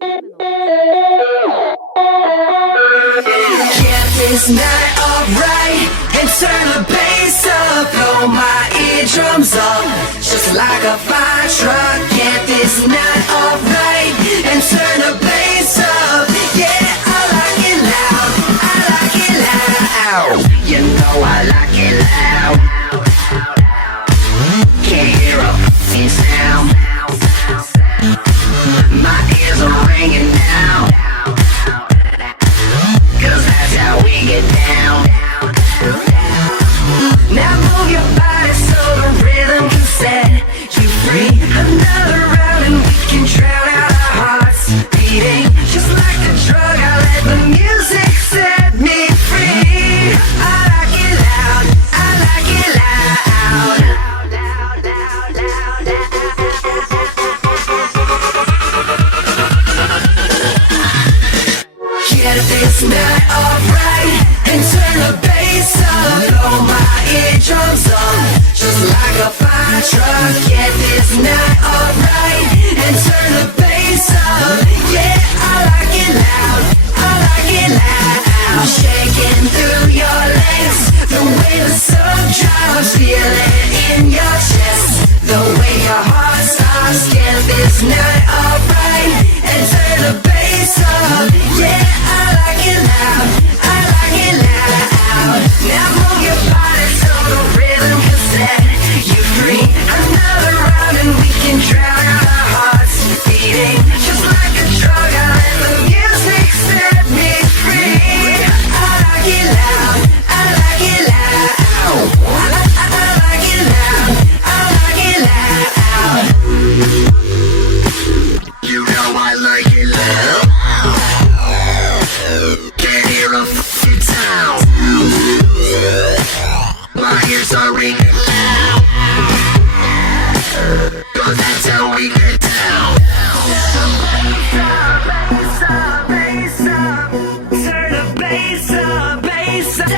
Get this night alright and turn the bass up. Blow my eardrums up just like a fire truck. Get this night alright and turn the bass up. Yeah, I like it loud. I like it loud. You know I like it loud. Can't hear a f***ing sound. My ears are ringing now, 'cause that's how we get down. Now move your body so the rhythm can set you free. Another round and we can drown out our hearts beating. Just like a drug, I let the music set me free. I like it loud, I like it loud. Get this night alright and turn the bass up. Blow my eardrums up just like a fire truck. Get this night alright and turn the bass up. Yeah, I like it loud, I like it loud. Shaking through your legs, the way the sun drops. Feel it in your chest, the way your heart stops. Get this night alright and turn the bass up. Yeah, I like it loud, I like it loud. Now move your body so the rhythm can set you free. Another round and we can drown out our hearts beating. Just like a drug, I let the music set me free. I like it loud, I like it loud. I like it loud, I like it loud. You know I like it loud. Can't hear a f***ing sound. My ears are ringing loud, 'cause that's how we get down. Bass up, bass up, turn the bass up, bass up.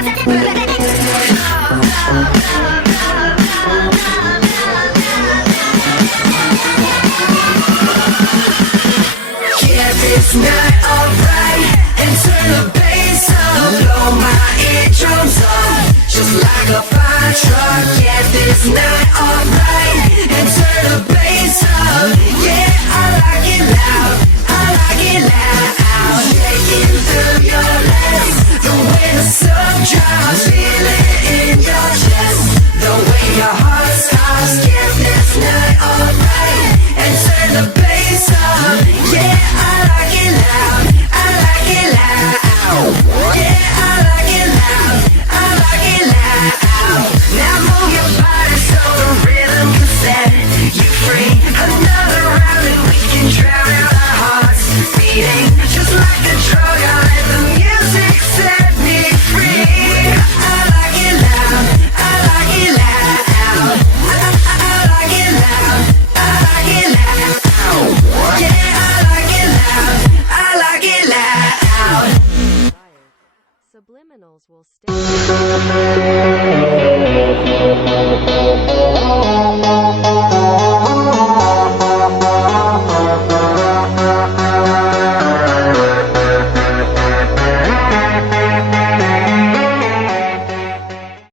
Get this night alright and turn the bass up. Blow my eardrums up just like a fire truck. Get this night alright and turn the bass up. Yeah, I like it loud, I like it loud. Shaking through your legs, the way the sun drops. Feel it in your chest, the way your heart stops. Get this night alright and turn the bass up. Yeah, I like it loud, I like it loud. Yeah, I like it loud, I like it loud. Now move your body so the rhythm can set you free. Another round and we can drown out our hearts beating. Just like a drug, I let the music set me free. I like it loud, I like it loud. I like it loud, I like it loud. Yeah, I like it loud, I like it loud. Subliminals will stay.